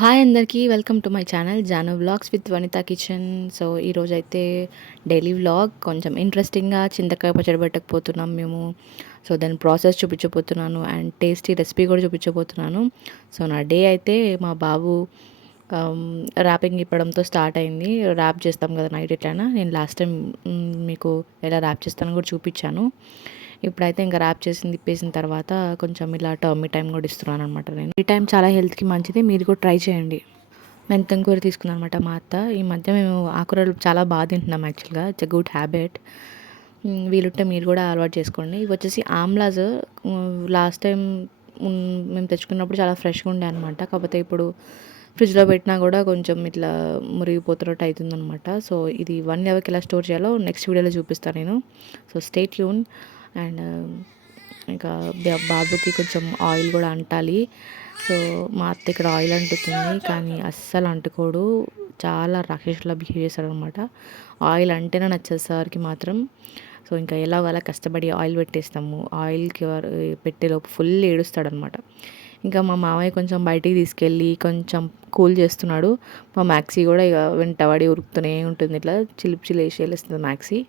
Hi అందరికీ welcome to my channel Janu vlogs with Vanitha kitchen. So ఈరోజైతే daily vlog కొంచెం ఇంట్రెస్టింగ్గా చింతకాయ పచ్చడి పెట్టకపోతున్నాం మేము. సో దాని ప్రాసెస్ చూపించబోతున్నాను అండ్ టేస్టీ రెసిపీ కూడా చూపించబోతున్నాను. సో నా డే అయితే మా బాబు ర్యాపింగ్ ఇప్పడంతో స్టార్ట్ అయింది. ర్యాప్ చేస్తాం కదా నైట్ ఎట్లయినా. నేను లాస్ట్ టైం మీకు ఎలా ర్యాప్ చేస్తానో కూడా చూపించాను. ఇప్పుడైతే ఇంకా ర్యాప్ చేసి తిప్పేసిన తర్వాత కొంచెం ఇలా టర్మీ టైం కూడా ఇస్తున్నాను అనమాట. నేను ఈ టైం చాలా హెల్త్కి మంచిది, మీరు కూడా ట్రై చేయండి. మెంతం కూర తీసుకున్నాను అనమాట మా అత్త. ఈ మధ్య మేము ఆకుకూరలు చాలా బాగా తింటున్నాం. యాక్చువల్గా ఇట్స్ ఎ గుడ్ హ్యాబిట్. వీలుంటే మీరు కూడా అలవాటు చేసుకోండి. ఇవి వచ్చేసి ఆమ్లాస్. లాస్ట్ టైం మేము తెచ్చుకున్నప్పుడు చాలా ఫ్రెష్గా ఉండే అనమాట. కాకపోతే ఇప్పుడు ఫ్రిడ్జ్లో పెట్టినా కూడా కొంచెం ఇట్లా మురిగిపోతున్నట్టు అవుతుందన్నమాట. సో ఇది 1 అవర్కి ఎలా స్టోర్ చేయాలో నెక్స్ట్ వీడియోలో చూపిస్తాను నేను. So stay tune. అండ్ ఇంకా బాబుకి కొంచెం ఆయిల్ కూడా అంటాలి. సో మా అత్త ఇక్కడ ఆయిల్ అంటుతుంది, కానీ అస్సలు అంటుకోడు. చాలా రాక్షసులా బిహేవ్ చేస్తాడు అనమాట. ఆయిల్ అంటేనే నచ్చదు సార్కి మాత్రం. సో ఇంకా ఎలాగోలా కష్టపడి ఆయిల్ పెట్టేస్తాము. ఆయిల్కి పెట్టేలోపు ఫుల్ ఏడుస్తాడనమాట. ఇంకా మా మామయ్య కొంచెం బయటికి తీసుకెళ్ళి కొంచెం కూల్ చేస్తున్నాడు. మా మ్యాక్సీ కూడా ఇక వెంటబడి ఉరుకుతూనే ఉంటుంది. ఇట్లా చిలిపి వేసి వెళ్ళేస్తుంది మ్యాక్సీ.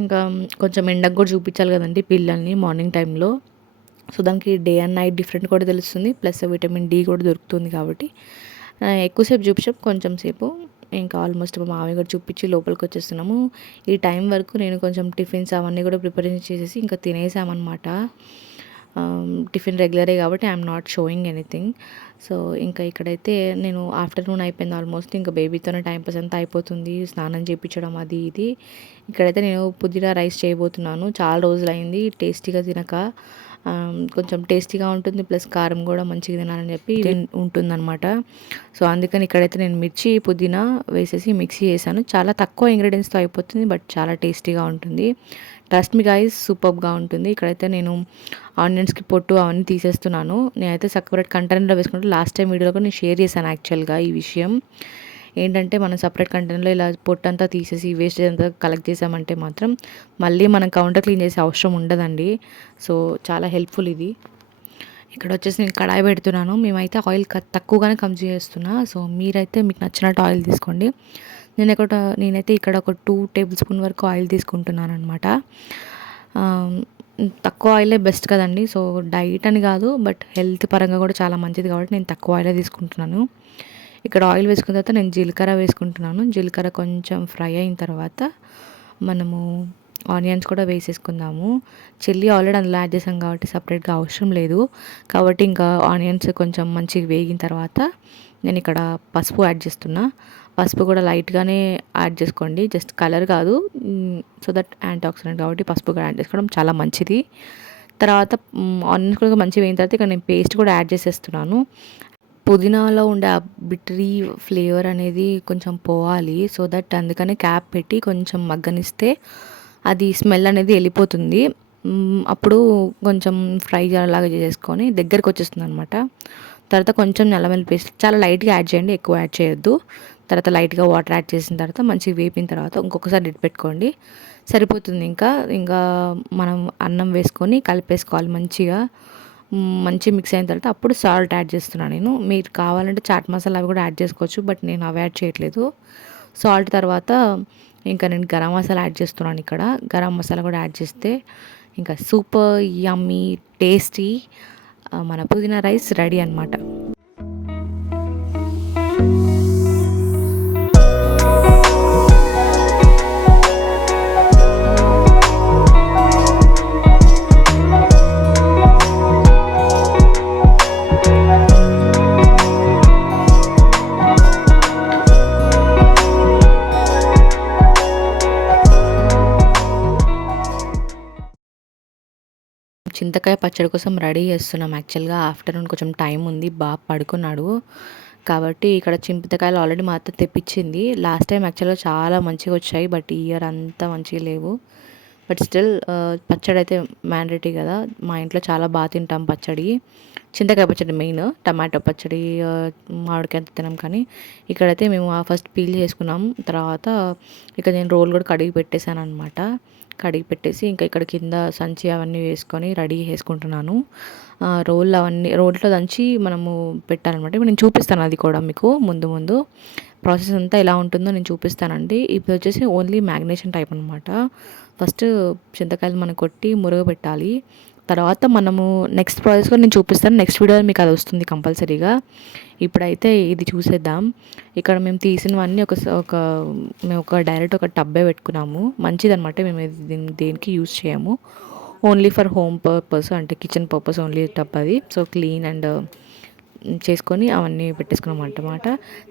ఇంకా కొంచెం ఎండకు కూడా చూపించాలి కదండి పిల్లల్ని మార్నింగ్ టైంలో. సో దానికి డే అండ్ నైట్ డిఫరెంట్ కూడా తెలుస్తుంది, ప్లస్ విటమిన్ డి కూడా దొరుకుతుంది. కాబట్టి ఎక్కువసేపు చూపించాం, కొంచెం సేపు ఇంకా ఆల్మోస్ట్ మా మామయ్య కూడా చూపించి లోపలికి వచ్చేస్తున్నాము. ఈ టైం వరకు నేను కొంచెం టిఫిన్స్ అవన్నీ కూడా ప్రిపరేషన్ చేసేసి ఇంకా తినేసామన్నమాట. టిఫిన్ రెగ్యులరే కాబట్టి I'm not showing anything. So ఇంకా ఇక్కడైతే నేను ఆఫ్టర్నూన్ అయిపోయింది ఆల్మోస్ట్. ఇంకా బేబీతోనే టైంపాస్ అంతా అయిపోతుంది, స్నానం చేయించడం అది ఇది. ఇక్కడైతే నేను పుదీనా రైస్ చేయబోతున్నాను. చాలా రోజులైంది టేస్టీగా తినక. కొంచెం టేస్టీగా ఉంటుంది, ప్లస్ కారం కూడా మంచిగా తినాలని చెప్పి ఉంటుందన్నమాట. సో అందుకని ఇక్కడైతే నేను మిర్చి పుదీనా వేసేసి మిక్సీ చేశాను. చాలా తక్కువ ఇంగ్రీడియంట్స్తో అయిపోతుంది, బట్ చాలా టేస్టీగా ఉంటుంది. ట్రస్ట్ మీ గైస్, సూపర్గా ఉంటుంది. ఇక్కడైతే నేను ఆనియన్స్కి పొట్టు అవన్నీ తీసేస్తున్నాను. నేనైతే సపరేట్ కంటైనర్లో వేసుకుంటూ లాస్ట్ టైం వీడియోలో కూడా నేను షేర్ చేశాను యాక్చువల్గా ఈ విషయం. ఏంటంటే మనం సపరేట్ కంటైనర్లో ఇలా పొట్టు అంతా తీసేసి వేస్టేజ్ అంతా కలెక్ట్ చేసామంటే మాత్రం మళ్ళీ మనం కౌంటర్ క్లీన్ చేసే అవసరం ఉండదండి. సో చాలా హెల్ప్ఫుల్ ఇది. ఇక్కడ వచ్చేసి నేను కడాయి పెడుతున్నాను. మేమైతే ఆయిల్ తక్కువగానే కన్జ్యూమ్ చేస్తున్నా. సో మీరైతే మీకు నచ్చినట్టు ఆయిల్ తీసుకోండి. నేనైతే ఇక్కడ ఒక 2 టేబుల్ స్పూన్ వరకు ఆయిల్ తీసుకుంటున్నాను అనమాట. తక్కువ ఆయిలే బెస్ట్ కదండి. సో డైట్ అని కాదు, బట్ హెల్త్ పరంగా కూడా చాలా మంచిది కాబట్టి నేను తక్కువ ఆయిలే తీసుకుంటున్నాను. ఇక్కడ ఆయిల్ వేసుకున్న తర్వాత నేను జీలకర్ర వేసుకుంటున్నాను. జీలకర్ర కొంచెం ఫ్రై అయిన తర్వాత మనము ఆనియన్స్ కూడా వేసేసుకుందాము. చిల్లీ ఆల్రెడీ అందులో యాడ్ చేసాం కాబట్టి సపరేట్గా అవసరం లేదు. కాబట్టి ఇంకా ఆనియన్స్ కొంచెం మంచిగా వేగిన తర్వాత నేను ఇక్కడ పసుపు యాడ్ చేస్తున్నా. పసుపు కూడా లైట్గానే యాడ్ చేసుకోండి, జస్ట్ కలర్ కాదు. సో దట్ యాంటీ ఆక్సిడెంట్ కాబట్టి పసుపు కూడా యాడ్ చేసుకోవడం చాలా మంచిది. తర్వాత ఆనియన్స్ కూడా మంచిగా వేగిన తర్వాత ఇక్కడ నేను పేస్ట్ కూడా యాడ్ చేసేస్తున్నాను. పుదీనాలో ఉండే ఆ బిటరీ ఫ్లేవర్ అనేది కొంచెం పోవాలి. సో దట్ అందుకని క్యాప్ పెట్టి కొంచెం మగ్గనిస్తే అది స్మెల్ అనేది వెళ్ళిపోతుంది. అప్పుడు కొంచెం ఫ్రై లాగా చేసుకొని దగ్గరికి వచ్చేస్తుంది అనమాట. తర్వాత కొంచెం అల్లం పేస్ట్ చాలా లైట్గా యాడ్ చేయండి, ఎక్కువ యాడ్ చేయొద్దు. తర్వాత లైట్గా వాటర్ యాడ్ చేసిన తర్వాత మంచిగా వేపిన తర్వాత ఇంకొకసారి లిడ్ పెట్టుకోండి, సరిపోతుంది. ఇంకా మనం అన్నం వేసుకొని కలిపేసుకోవాలి మంచిగా. మంచి మిక్స్ అయిన తర్వాత అప్పుడు సాల్ట్ యాడ్ చేస్తున్నాను నేను. మీరు కావాలంటే చాట్ మసాలా అవి కూడా యాడ్ చేసుకోవచ్చు, బట్ నేను అవి యాడ్ చేయట్లేదు. సాల్ట్ తర్వాత ఇంకా నేను గరం మసాలా యాడ్ చేస్తున్నాను. ఇక్కడ గరం మసాలా కూడా యాడ్ చేస్తే ఇంకా సూపర్ యమ్మీ టేస్టీ మన పుదీనా రైస్ రెడీ అనమాట. చింతకాయ పచ్చడి కోసం రెడీ చేస్తున్నాం. యాక్చువల్గా ఆఫ్టర్నూన్ కొంచెం టైం ఉంది, బాగా పడుకున్నాడు కాబట్టి ఇక్కడ చింతకాయలు ఆల్రెడీ మా అత్త తెప్పించింది. లాస్ట్ టైం యాక్చువల్గా చాలా మంచిగా వచ్చాయి, బట్ ఈ ఇయర్ అంతా మంచిగా లేవు. బట్ స్టిల్ పచ్చడి అయితే మ్యాండేటరీ కదా, మా ఇంట్లో చాలా బాగా తింటాం పచ్చడి. చింతకాయ పచ్చడి మెయిన్, టమాటో పచ్చడి మామిడికాయ తినాం. కానీ ఇక్కడైతే మేము ఫస్ట్ పీల్ చేసుకున్నాం. తర్వాత ఇక నేను రోల్ కూడా కడిగి పెట్టేశాను అనమాట. కడిగి పెట్టేసి ఇంకా ఇక్కడ కింద సంచి అవన్నీ వేసుకొని రెడీ చేసుకుంటున్నాను. రోల్ అవన్నీ రోట్లో దంచి మనము పెట్టాలన్నమాట. ఇప్పుడు నేను చూపిస్తాను అది కూడా మీకు ముందు ముందు ప్రాసెస్ అంతా ఎలా ఉంటుందో నేను చూపిస్తానండి. ఇప్పుడు వచ్చేసి ఓన్లీ మ్యాగ్నేషన్ టైప్ అనమాట. ఫస్ట్ చింతకాయలు మనం కొట్టి మురగబెట్టాలి. తర్వాత మనము నెక్స్ట్ ప్రాసెస్ కూడా నేను చూపిస్తాను. నెక్స్ట్ వీడియోలో మీకు అది వస్తుంది కంపల్సరీగా. ఇప్పుడైతే ఇది చూసేద్దాం. ఇక్కడ మేము తీసినవన్నీ ఒక మేము డైరెక్ట్ ఒక టబ్బే పెట్టుకున్నాము. మంచిదన్నమాట. మేము దేనికి యూజ్ చేయము, ఓన్లీ ఫర్ హోమ్ పర్పస్, అంటే కిచెన్ పర్పస్ ఓన్లీ టబ్ అది. సో క్లీన్ అండ్ చేసుకొని అవన్నీ పెట్టేసుకున్నాం అన్నమాట.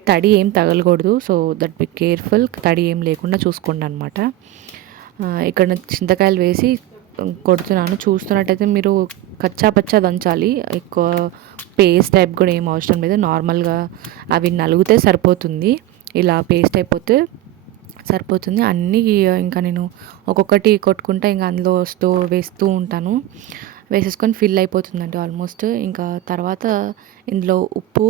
తడి ఏం తగలకూడదు, సో దట్ బి కేర్ఫుల్. తడి ఏం లేకుండా చూసుకోండి అనమాట. ఇక్కడ చింతకాయలు వేసి కొడుతున్నాను. చూస్తున్నట్టయితే మీరు కచ్చా పచ్చా దంచాలి, ఎక్కువ పేస్ట్ టైప్ కూడా ఏం అవసరం లేదు. నార్మల్గా అవి నలిగితే సరిపోతుంది, ఇలా పేస్ట్ అయిపోతే సరిపోతుంది. అన్నీ ఇంకా నేను ఒక్కొక్కటి కొట్టుకుంటా ఇంకా అందులో వేస్తూ ఉంటాను. వేసేసుకొని ఫిల్ అయిపోతుందండి ఆల్మోస్ట్. ఇంకా తర్వాత ఇందులో ఉప్పు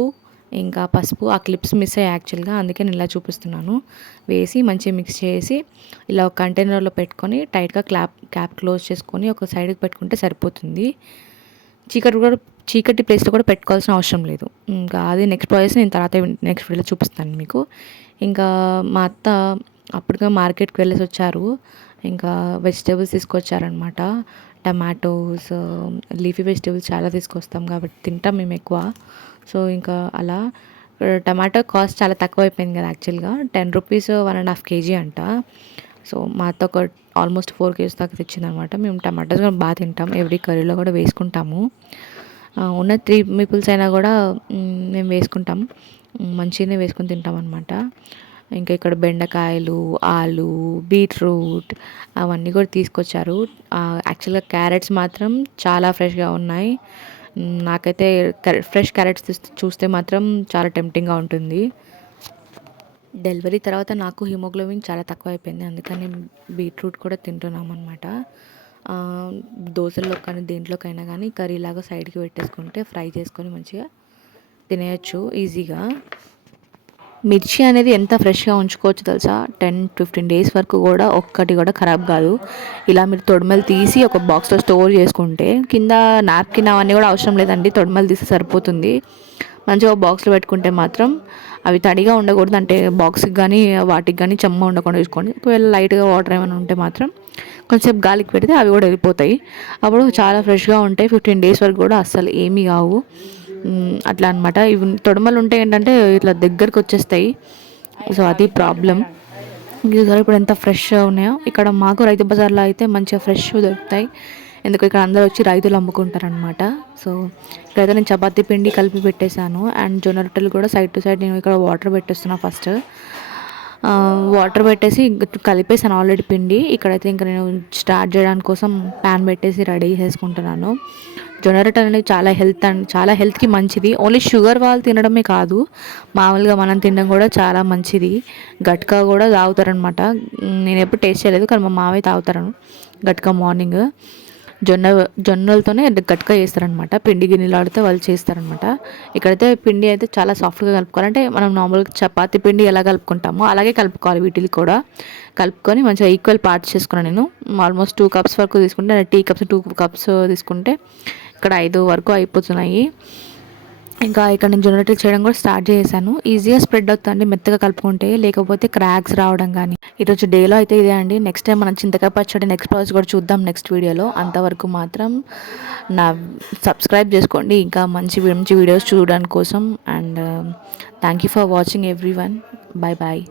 ఇంకా పసుపు, ఆ క్లిప్స్ మిస్ అయ్యాయి యాక్చువల్గా, అందుకే నేను ఇలా చూపిస్తున్నాను. వేసి మంచిగా మిక్స్ చేసి ఇలా ఒక కంటైనర్లో పెట్టుకొని టైట్గా క్యాప్ క్లోజ్ చేసుకొని ఒక సైడ్కి పెట్టుకుంటే సరిపోతుంది. చీకటి ప్లేస్లో కూడా పెట్టుకోవాల్సిన అవసరం లేదు. ఇంకా అది నెక్స్ట్ ప్రాసెస్ నేను తర్వాత నెక్స్ట్ వీడియోలో చూపిస్తాను మీకు. ఇంకా మా అత్త అప్పటిగా మార్కెట్కి వెళ్ళేసి వచ్చారు. ఇంకా వెజిటేబుల్స్ తీసుకొచ్చారనమాట. టమాటోస్, లీఫీ వెజిటేబుల్స్ చాలా తీసుకొస్తాం కాబట్టి తింటాం మేము ఎక్కువ. సో ఇంకా అలా టమాటో కాస్ట్ చాలా తక్కువ అయిపోయింది కదా యాక్చువల్గా. 10 రూపీస్ 1.5 kg అంట. సో మా అత్త ఒక ఆల్మోస్ట్ 4 kgs దాకా తెచ్చిందనమాట. మేము టమాటోస్ కూడా బాగా తింటాం, ఎవ్రీ కర్రీలో కూడా వేసుకుంటాము. ఉన్న 3 పీపుల్స్ అయినా కూడా మేము వేసుకుంటాం, మంచిగానే వేసుకొని తింటాం అనమాట. ఇంకా ఇక్కడ బెండకాయలు, ఆలు, బీట్రూట్ అవన్నీ కూడా తీసుకొచ్చారు. యాక్చువల్గా క్యారెట్స్ మాత్రం చాలా ఫ్రెష్గా ఉన్నాయి. నాకైతే ఫ్రెష్ క్యారెట్స్ చూస్తే మాత్రం చాలా టెంప్టింగ్గా ఉంటుంది. డెలివరీ తర్వాత నాకు హిమోగ్లోబిన్ చాలా తక్కువ అయిపోయింది, అందుకని బీట్రూట్ కూడా తింటున్నాం అనమాట. దోశల్లో కానీ దేంట్లోకైనా కానీ కర్రీలాగా సైడ్కి పెట్టేసుకుంటే ఫ్రై చేసుకొని మంచిగా తినేయచ్చు ఈజీగా. మిర్చి అనేది ఎంత ఫ్రెష్గా ఉంచుకోవచ్చు తెలుసా, 10-15 days వరకు కూడా ఒక్కటి కూడా ఖరాబ్ కాదు. ఇలా మీరు తొడిమలు తీసి ఒక బాక్స్లో స్టోర్ చేసుకుంటే, కింద నాప్కిన్ అవన్నీ కూడా అవసరం లేదండి, తొడిమలు తీసి సరిపోతుంది. మంచిగా బాక్స్లో పెట్టుకుంటే మాత్రం అవి తడిగా ఉండకూడదు, అంటే బాక్స్కి కానీ వాటికి కానీ చెమ్మ ఉండకుండా చూసుకోండి. ఒకవేళ లైట్గా వాటర్ ఏమైనా ఉంటే మాత్రం కొంచెం గాలికి పెడితే అవి కూడా వెళ్ళిపోతాయి. అప్పుడు చాలా ఫ్రెష్గా ఉంటాయి. 15 days వరకు కూడా అస్సలు ఏమీ కావు. అట్లా అనమాట. ఇవి తొడమలు ఉంటే ఏంటంటే ఇట్లా దగ్గరకు వచ్చేస్తాయి, సో అది ప్రాబ్లం. ఇప్పుడు ఎంత ఫ్రెష్గా ఉన్నాయో. ఇక్కడ మాకు రైతు బజార్లో అయితే మంచిగా ఫ్రెష్ దొరుకుతాయి, ఎందుకు ఇక్కడ అందరూ వచ్చి రైతులు అమ్ముకుంటారనమాట. సో ఇక్కడైతే నేను చపాతీ పిండి కలిపి పెట్టేశాను, అండ్ జొన్న రొట్టెలు కూడా సైడ్ టు సైడ్ నేను ఇక్కడ వాటర్ పెట్టేస్తున్నాను. ఫస్ట్ వాటర్ పెట్టేసి కలిపేసాను ఆల్రెడీ పిండి. ఇక్కడైతే ఇంకా నేను స్టార్ట్ చేయడానికి కోసం ప్యాన్ పెట్టేసి రెడీ చేసుకుంటున్నాను. జొన్న రొట్టెలు అనేది చాలా హెల్త్కి మంచిది. ఓన్లీ షుగర్ వాళ్ళు తినడమే కాదు, మామూలుగా మనం తినడం కూడా చాలా మంచిది. గట్కా కూడా తాగుతారనమాట. నేను ఎప్పుడు టేస్ట్ చేయలేదు, కానీ మా మావయ్య తాగుతారు గట్కా మార్నింగ్. జొన్నలతోనే గట్కా చేస్తారనమాట. పిండి గిన్నెలు ఆడితే వాళ్ళు చేస్తారనమాట. ఇక్కడైతే పిండి అయితే చాలా సాఫ్ట్గా కలుపుకోవాలి, అంటే మనం నార్మల్గా చపాతీ పిండి ఎలా కలుపుకుంటామో అలాగే కలుపుకోవాలి. వీటిని కూడా కలుపుకొని మంచిగా ఈక్వల్ పార్ట్స్ చేసుకున్నాను. నేను ఆల్మోస్ట్ 2 cups వరకు తీసుకుంటే, టీ కప్స్ 2 cups తీసుకుంటే ఇక్కడ 5 వరకు అయిపోతున్నాయి. ఇంకా ఇక్కడ నేను జొన్న రొట్టెలు చేయడం కూడా స్టార్ట్ చేశాను. ఈజీగా స్ప్రెడ్ అవుతుంది మెత్తగా కలుపుకుంటే, లేకపోతే క్రాక్స్ రావడం కానీ. ఈరోజు డేలో అయితే ఇదే అండి. నెక్స్ట్ టైం మనం చింతకాయ పచ్చడి నెక్స్ట్ ప్రాసెస్ కూడా చూద్దాం నెక్స్ట్ వీడియోలో. అంతవరకు మాత్రం నా సబ్స్క్రైబ్ చేసుకోండి ఇంకా మంచి మంచి వీడియోస్ చూడడానికి కోసం. And thank you for watching everyone. Bye bye.